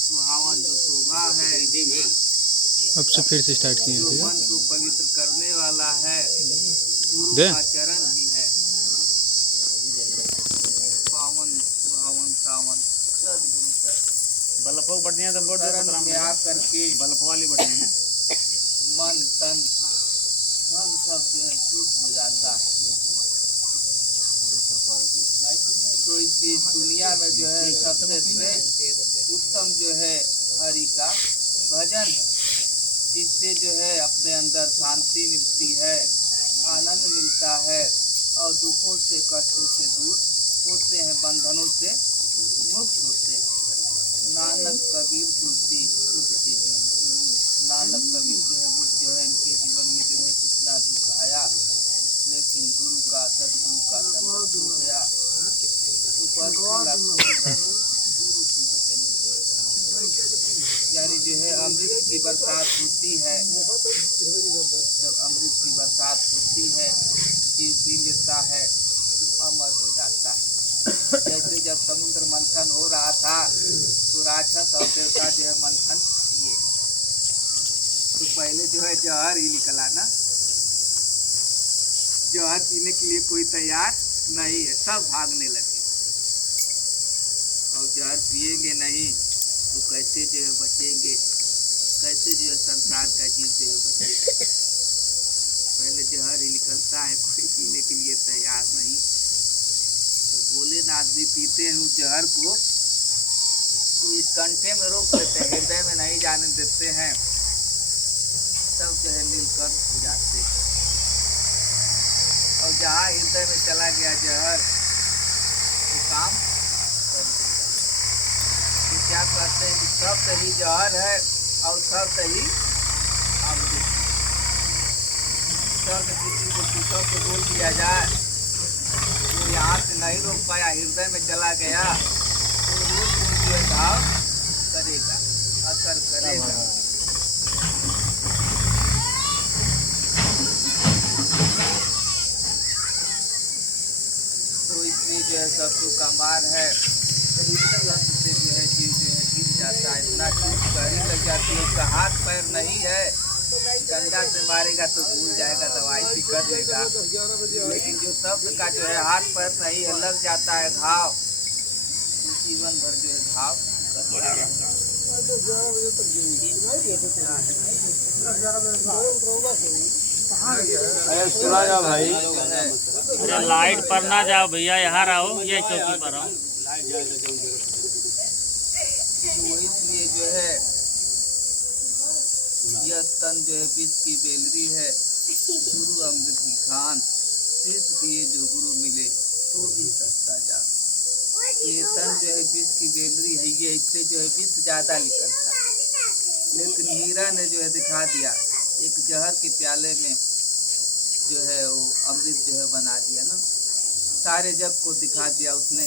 सुहावन जो शोभा है, अब से फिर से स्टार्ट किए जो थे। मन को पवित्र करने वाला है, गुरु दे का चरण ही है। पावन सुहावन सावन सदगुरु का बल्ब बढ़िया तो बोर्ड शरण में आकर के बल्ब वाली बढ़िया मन तन धन सब जो है शुद्ध हो जाता है। तो इस दुनिया में जो है सबसे श्रेष्ठ उत्तम जो है हरि का भजन है, जिससे जो है अपने अंदर शांति मिलती है, आनंद मिलता है और दुखों से कष्टों से दूर होते हैं, बंधनों से मुक्त होते हैं। नानक कबीर तुलसी बुद्ध के जीवन, नानक कबीर जो है बुद्ध जो है इनके जीवन में जो है कितना दुख आया, लेकिन गुरु का सदगुरु का संगत हो गया। गुरु की वचन यानी जो है अमृत की बरसात होती है। जब अमृत की बरसात होती है, जीव पी लेता है तो अमर हो जाता है। जैसे जब समुद्र मंथन हो रहा था तो राक्षस और देवता जो है मंथन किए, तो पहले जो है जहर ही निकला ना। जहर पीने के लिए कोई तैयार नहीं है, सब भागने लगे। और जहर पिएंगे नहीं तो कैसे जो है बचेंगे, कैसे जो है संसार का जीव जो है बचेगा। पहले जहर ही निकलता है, कोई पीने के लिए तैयार नहीं। तो भोलेनाथ भी पीते हैं उस जहर को, तो इस कंठे में रोक लेते हैं, हृदय में नहीं जाने देते हैं, सब जो है नीलकंठ हो जाते हैं। और जहाँ हृदय में चला गया जहर तो काम कर देगा। तो क्या कहते हैं कि सब सही जहर है और सब सही अमृत। सब किसी को चुपचाप से बोल दिया जाए तो यहाँ से नहीं रोक पाया, हृदय में चला गया तो रोज जो भाव करेगा, असर करेगा। तो इसलिए जो है शत्रु का मार है, शब्द से जो है जीव जो है गिर जाता है, इतना चोट गहरी लग जाती है, उसका हाथ पैर नहीं है, डंडा से मारेगा तो भूल जाएगा, दवाई भी कर लेगा। लेकिन जो शब्द का जो है हाथ पैर नहीं है, लग जाता है घाव, तो जीवन भर जो है घाव करता है। अरे सुना जा भाई। अरे लाइट पर ना जाओ भैया, यहाँ रहो, ये चौकी पर रहो। तो इसलिए जो है यह तन जो है विष की बेलरी है, गुरु अमृत की खान, शीश दिए जो गुरु मिले तो भी सस्ता जा। ये तन जो है विष की बेलरी है, ये इससे जो है विष ज्यादा निकलता है। लेकिन हीरा ने जो है दिखा दिया, एक जहर के प्याले में जो है वो अमृत जो है बना दिया ना, सारे जग को दिखा दिया उसने।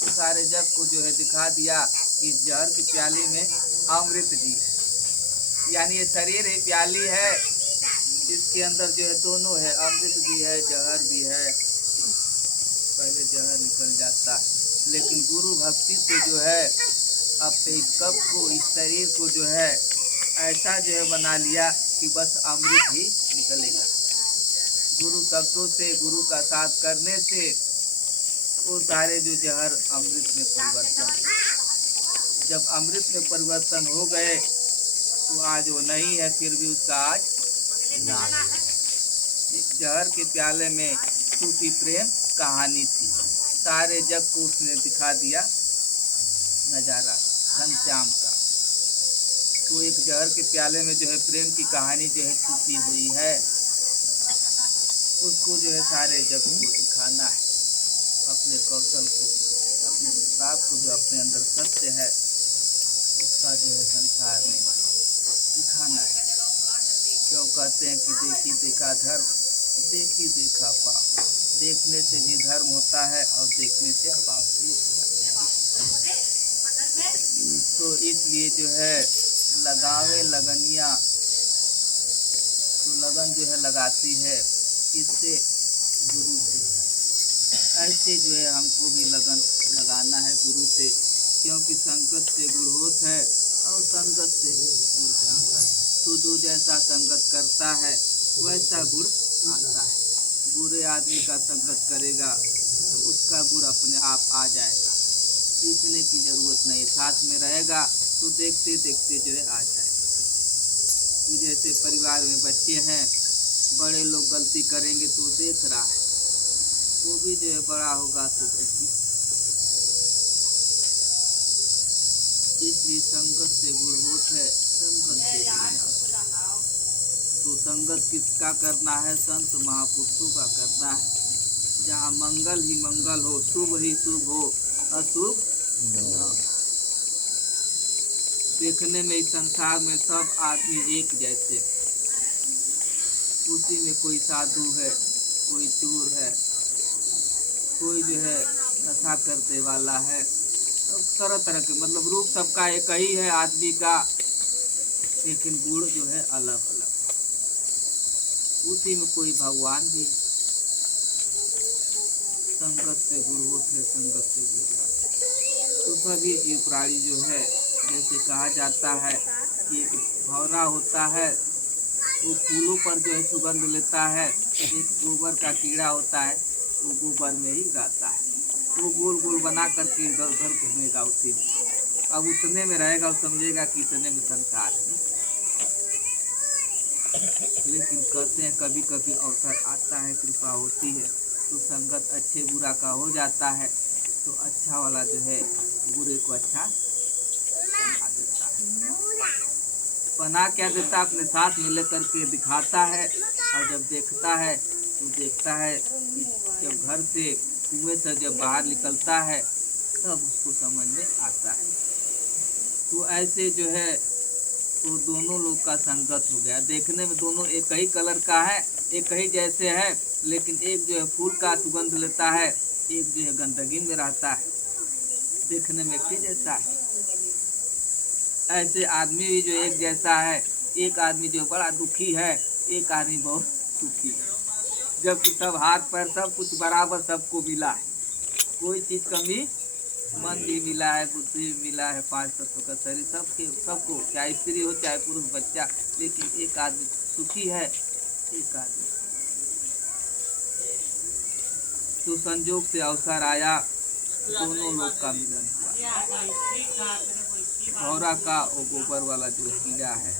तो सारे जग को जो है दिखा दिया कि जहर की प्याली में अमृत जी है, यानी ये शरीर ही प्याली है, इसके अंदर जो है दोनों है, अमृत भी है जहर भी है। पहले जहर निकल जाता है, लेकिन गुरु भक्ति से जो है अपने इस कप को, इस शरीर को जो है ऐसा जो है बना लिया कि बस अमृत ही निकलेगा। गुरु शब्दों से, गुरु का साथ करने से वो सारे जो जहर अमृत में परिवर्तन, जब अमृत में परिवर्तन हो गए तो आज वो नहीं है, फिर भी उसका आज नाम है। एक जहर के प्याले में सूफी प्रेम कहानी थी, सारे जग को उसने दिखा दिया नजारा घनश्याम का। तो एक जहर के प्याले में जो है प्रेम की कहानी जो है छुपी हुई है, उसको जो है सारे जग को दिखाना है, अपने कौशल को, अपने प्रताप को, जो अपने अंदर सत्य है उसका जो है संसार में दिखाना है। क्यों कहते हैं कि देखी देखा धर्म, देखी देखा पाप। देखने से भी धर्म होता है और देखने से पाप भी होता है। तो इसलिए जो है लगावे लगनिया, तो लगन जो है लगाती है किससे? गुरु से। ऐसे जो है हमको भी लगन लगाना है गुरु से, क्योंकि कि संगत से गुण होत है और संगत से गुण जात। तो जो जैसा संगत करता है वैसा गुण आता है। बुरे आदमी का संगत करेगा तो उसका गुण अपने आप आ जाएगा, सीखने की जरूरत नहीं। साथ में रहेगा तो देखते देखते जो है आ जाएगा। तो जैसे परिवार में बच्चे हैं, बड़े लोग गलती करेंगे तो देख रहा है, वो भी जो है बड़ा होगा तो गलती। इसलिए संगत से गुण होत है, संगत से गुण जात। तो संगत किसका करना है? संत महापुरुषों का करना है। जहाँ मंगल ही मंगल हो, शुभ ही शुभ हो, अशुभ न। देखने में इस संसार में सब आदमी एक जैसे, उसी में कोई साधु है, कोई चोर है, कोई जो है नशा करने वाला है, सब तरह तरह के, मतलब रूप सबका एक ही है आदमी का, लेकिन गुण जो है अलग अलग। उसी में कोई भगवान भी। संगत से गुण होते हैं, संगत से गुण जात। तो सभी जीव प्राणी जो है, जैसे कहा जाता है कि भौरा होता है, वो फूलों पर जो है सुगंध लेता है। एक गोबर का कीड़ा होता है, वो गोबर में ही रहता है, वो गोल गोल बना करके इधर उधर घूमेगा उसी में। अब उतने में रहेगा, वो समझेगा कि इतने में संसार है। लेकिन कहते हैं कभी कभी अवसर आता है, कृपा होती है, तो संगत अच्छे बुरा का हो जाता है, तो अच्छा वाला जो है बुरे को अच्छा बना देता है। बना क्या देता? अपने साथ मिल करके दिखाता है। और जब देखता है तो देखता है कि जब घर से कुएं से जब बाहर निकलता है तब उसको समझ में आता है। तो ऐसे जो है तो दोनों लोग का संगत हो गया। देखने में दोनों एक ही कलर का है, एक ही जैसे है, लेकिन एक जो है फूल का सुगंध लेता है, एक जो है गंदगी में रहता है, देखने में एक जैसा है। ऐसे आदमी भी जो एक जैसा है, एक आदमी जो बड़ा दुखी है, एक आदमी बहुत सुखी है, जबकि सब हाथ पैर सब कुछ बराबर सबको मिला है, कोई चीज कमी, मन भी मिला है, बुद्धि भी मिला है, 5 तत्व का शरीर सबको, चाहे स्त्री हो चाहे पुरुष बच्चा, लेकिन एक आदमी सुखी है, एक आदमी। तो संजोग से अवसर आया, दोनों लोग का मिलन हुआ। भौरा का और गोबर वाला जो कीड़ा है,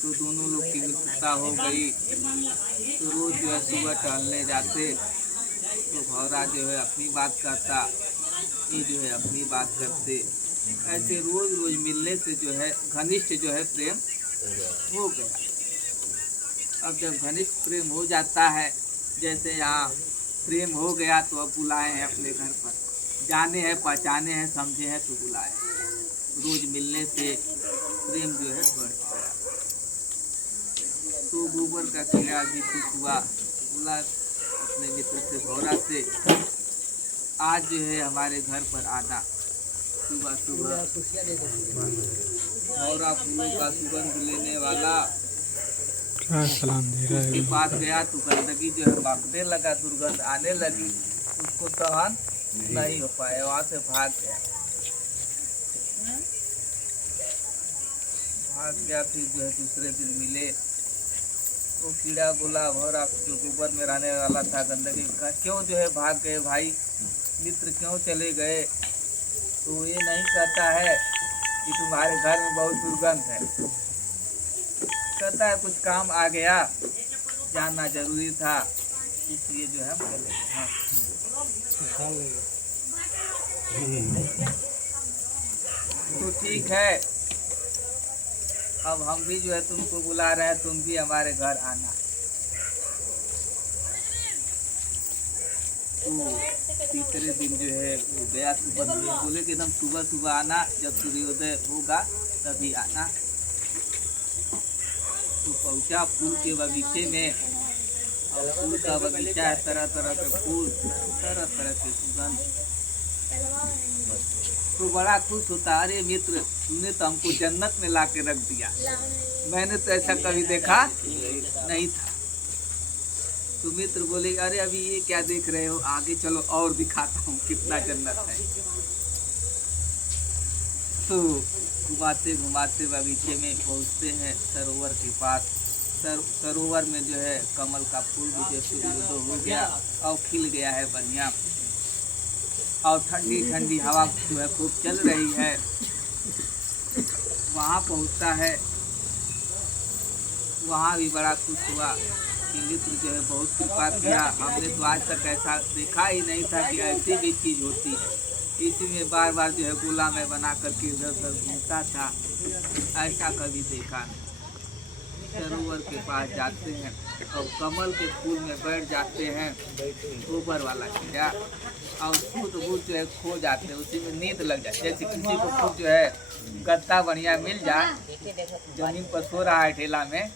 तो दोनों लोग की मित्रता हो गई। तो रोज जो है सुबह टहलने जाते, तो भौरा जो है अपनी बात करता, ये जो है अपनी बात करते। ऐसे रोज रोज मिलने से जो है घनिष्ठ जो है प्रेम हो गया। अब जब घनिष्ठ प्रेम हो जाता है, जैसे यहाँ प्रेम हो गया, तो अब बुलाए हैं अपने घर पर, जाने हैं, पहचाने हैं, समझे हैं, तो बुलाए। रोज मिलने से प्रेम जो है बढ़ गया। तो गोबर का कीड़ा भी खुश हुआ, बोला अपने मित्र से, भौरा से, आज जो है हमारे घर पर आना सुबह सुबह। भौरा फूलों का सुगंध लेने वाला क्या सलाम दे रहा उसके है? पास गया तो गंदगी जो है भागने लगा, दुर्गंध आने लगी, उसको सहन नहीं हो पाया, वहाँ से भाग गया। फिर जो है दूसरे दिन मिले, तो कीड़ा बोला, भौरा जो गोबर में रहने वाला था, गंदगी का, क्यों जो है भाग गए भाई मित्र, क्यों चले गए? तो ये नहीं कहता है कि तुम्हारे घर में बहुत दुर्गंध है, कहता है कुछ काम आ गया, जानना जरूरी था, इसलिए जो है हम चले गए। हाँ। तो ठीक है, अब हम भी जो है तुमको बुला रहे हैं, तुम भी हमारे घर आना। तो तीसरे दिन जो है वो गया सुबह, बोले कि एकदम सुबह सुबह आना, जब सूर्योदय होगा तभी आना। तो पहुंचा फूल के बगीचे में, और फूल का बगीचा है, तरह तरह के फूल, तरह तरह के सुगंध। तो बड़ा खुश होता, अरे मित्र तूने तो हमको जन्नत में ला के रख दिया, मैंने तो ऐसा कभी देखा नहीं था। तो मित्र बोले अरे अभी ये क्या देख रहे हो, आगे चलो और दिखाता हूँ कितना जन्नत है। तो घुमाते घुमाते बगीचे में पहुँचते हैं सरोवर के पास। सरोवर में जो है कमल का फूल भी जो सूर्योदय हो गया और खिल गया है बढ़िया, और ठंडी ठंडी हवा जो है खूब चल रही है। वहाँ पहुँचता है, वहाँ भी बड़ा खुश हुआ कि मित्र जो है बहुत कृपा किया, हमने तो आज तक ऐसा देखा ही नहीं था कि ऐसी भी चीज़ होती है। इसी में बार बार जो है गोला में बना करके इधर उधर घूमता था, ऐसा कभी देखा नहीं। सरोवर के पास जाते हैं और कमल के फूल में बैठ जाते हैं, ऊपर वाला कीड़ा, और खुद जो है खो जाते हैं, उसी में नींद लग जाती है। जैसे किसी को खुद जो है गद्दा बढ़िया मिल जाए, जमीन पर सो रहा है ठेला में,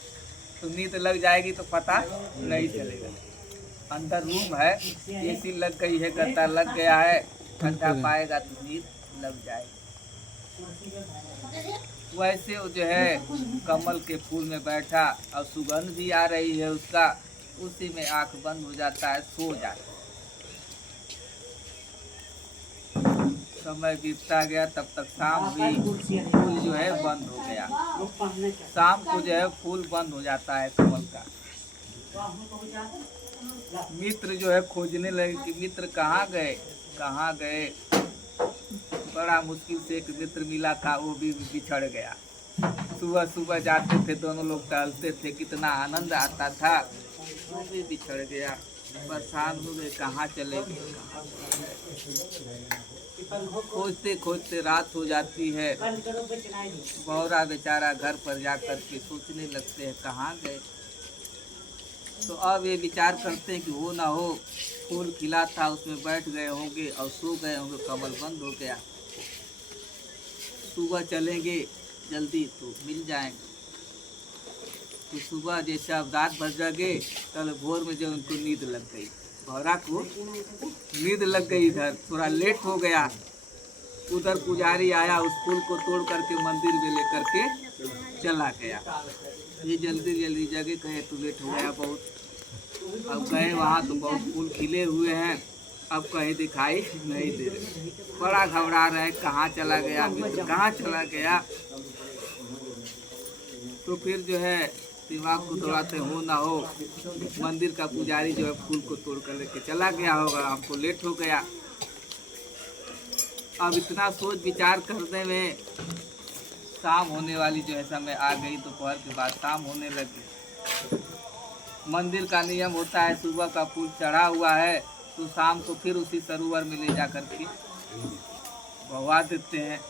तो नींद लग जाएगी तो पता नहीं चलेगा। अंदर रूम है, एसी लग गई है, गद्दा लग गया है, ठंडा पाएगा तो नींद लग जाएगी। वैसे वो जो है कमल के फूल में बैठा और सुगंध भी आ रही है उसका, उसी में आंख बंद हो जाता है, सो जाता है। समय बीतता गया, तब तक शाम हुई, फूल जो है बंद हो गया। शाम को जो है फूल बंद हो जाता है कमल का। मित्र जो है खोजने लगे कि मित्र कहाँ गए कहाँ गए। बड़ा मुश्किल से एक मित्र मिला था, वो भी बिछड़ गया। सुबह सुबह जाते थे, दोनों लोग टहलते थे, कितना आनंद आता था, वो भी बिछड़ गया। परेशान हो गए, कहाँ चले गए। खोजते खोजते रात हो जाती है। बौरा बेचारा घर पर जाकर के सोचने लगते हैं कहाँ गए। तो अब ये विचार करते हैं कि हो ना हो फूल खिला था, उसमें बैठ गए होंगे और सो गए होंगे, कमल बंद हो गया। सुबह चलेंगे जल्दी तो मिल जाएंगे। तो सुबह जैसे अब रात भर जगे, कल भोर में जब उनको नींद लग गई, भौरा को नींद लग गई, इधर थोड़ा लेट हो गया। उधर पुजारी आया, उस फूल को तोड़ करके मंदिर में लेकर के चला गया। ये जल्दी जल्दी जगह, कहे तो लेट हो गया बहुत। अब गए वहाँ तो बहुत फूल खिले हुए हैं, अब कहीं दिखाई नहीं दे रहे। बड़ा घबरा रहे, कहाँ चला गया मित्र, कहाँ चला गया। तो फिर जो है दिमाग को दौड़ाते हो ना हो मंदिर का पुजारी जो है फूल को तोड़ कर लेके चला गया होगा, हमको लेट हो गया। अब इतना सोच विचार करने में शाम होने वाली जो है समय आ गई। दोपहर के बाद शाम होने लगी। मंदिर का नियम होता है, सुबह का फूल चढ़ा हुआ है तो शाम को फिर उसी सरोवर में ले जा कर के भगवा देते हैं।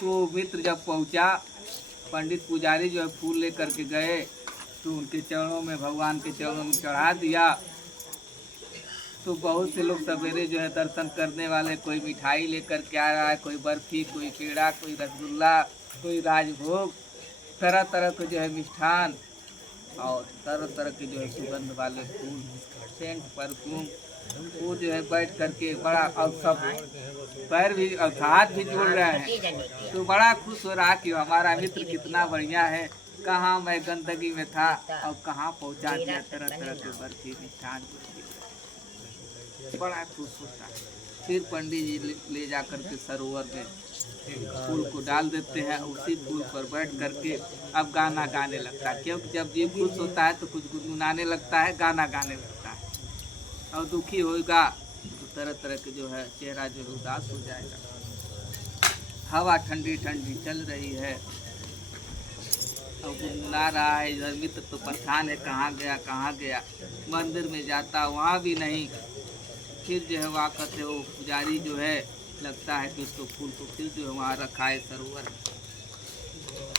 तो मित्र जब पहुंचा, पंडित पुजारी जो है फूल ले करके गए तो उनके चरणों में, भगवान के चरणों में चढ़ा दिया। तो बहुत से लोग सवेरे जो है दर्शन करने वाले, कोई मिठाई लेकर के आ रहा है, कोई बर्फी, कोई पेड़ा, कोई रसगुल्ला, कोई राजभोग, तरह तरह के जो है मिष्ठान और तरह तरह के जो है सुगंध वाले फूल, सेंट, परफ्यूम, वो जो है बैठ करके बड़ा, और सब पैर भी और हाथ भी जोड़ रहे हैं। तो बड़ा खुश हो रहा कि हमारा मित्र कितना बढ़िया है, कहाँ मैं गंदगी में था और कहाँ पहुँचा दिया तरह तरह के बर्फी मिष्ठान। बड़ा खुश होता है। फिर पंडित जी ले जा करके सरोवर में फूल को डाल देते हैं, उसी फूल पर बैठ करके अब गाना गाने लगता है। क्योंकि जब जीव खुश होता है तो कुछ गुनगुनाने लगता है, गाना गाने लगता है। और दुखी होगा तो तरह तरह के जो है चेहरा जो है उदास हो जाएगा। हवा ठंडी ठंडी चल रही है और गुनगुना रहा है। इधर मित्र तो परेशान है, कहाँ गया कहाँ गया। मंदिर में जाता, वहाँ भी नहीं। फिर जो है वहाँ कहते वो पुजारी जो है लगता है कि उसको फूल को फिर जो है वहाँ रखा है सरोवर।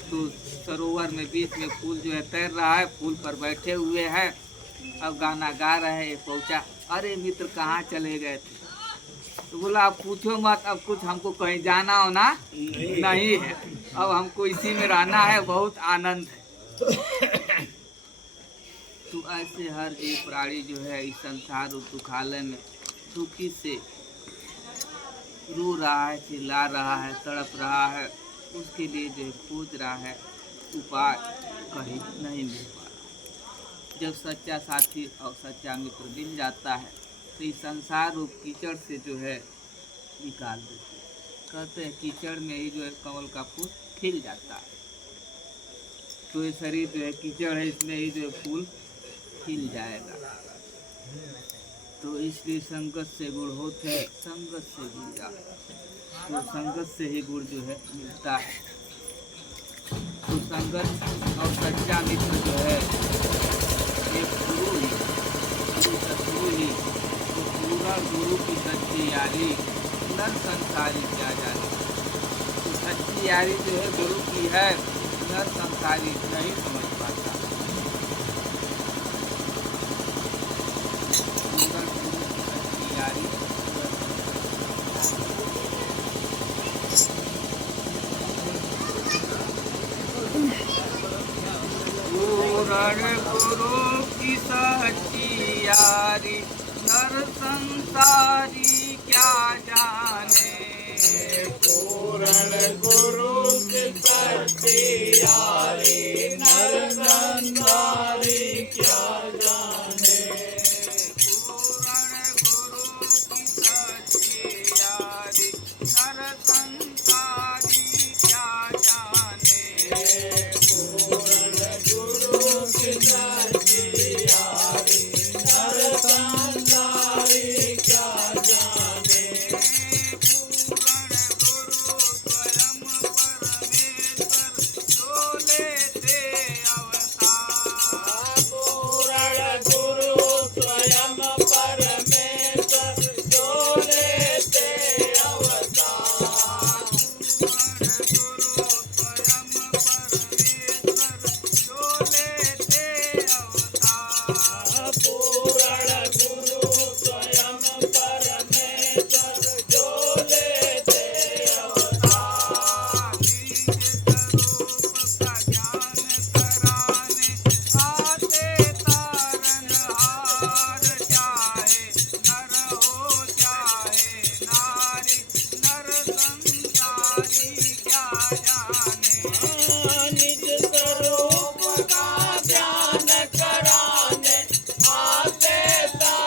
तो सरोवर में बीच में फूल जो है तैर रहा है, फूल पर बैठे हुए हैं, अब गाना गा रहे हैं। पहुँचा, अरे मित्र कहाँ चले गए थे? तो बोला अब पूछो मत, अब कुछ हमको कहीं जाना होना नहीं है, अब हमको इसी में रहना है, बहुत आनंद है। तो ऐसे हर एक प्राणी जो है इस संसार दुखालय में दुखी से रो रहा है, चिल्ला रहा है, तड़प रहा है, उसके लिए जो है खोज रहा है उपाय। कहीं नहीं मिल पा रहा। जब सच्चा साथी और सच्चा मित्र मिल जाता है तो इस संसार रूप कीचड़ से जो है निकाल देते हैं। कहते हैं कीचड़ में ही जो है कमल का फूल खिल जाता है। तो ये शरीर जो है कीचड़ है, इसमें ही जो है फूल खिल जाएगा। तो इसलिए संगत से गुण होते है, संगत से गुण जाता। तो संगत से ही गुण जो है मिलता है। तो संगत और सच्चा मित्र जो है एक गुरु ही, सतगुरु ही। तो पूरा गुरु की सच्ची यारी नर संसारी क्या जाने। तो सच्ची यारी जो है गुरु की है, नर संसारी नहीं समझ पाता। पूरा गुरु की सच्ची यारी पूर्ण गुरु की सच्ची यारी नर संसारी क्या जाने। पूर्ण गुरु की सच्ची यारी नर संसारी क्या जाने। पूर्ण गुरु की सच्ची यारी नर संसारी क्या जाने। पूर्ण गुरु की सच्ची यारी नर संसारी क्या जाने। पूर्ण गुरु स्वयं परमेश्वर जो लेते अवतार। पूर्ण गुरु स्वयं परमेश्वर जो लेते अवतार। पूर्ण गुरु स्वयं परमेश्वर जो लेते अवतार। पूर्ण गुरु स्वयं परमेश्वर जो लेते अवतार। निज स्वरूप का ज्ञान कराने आते तारन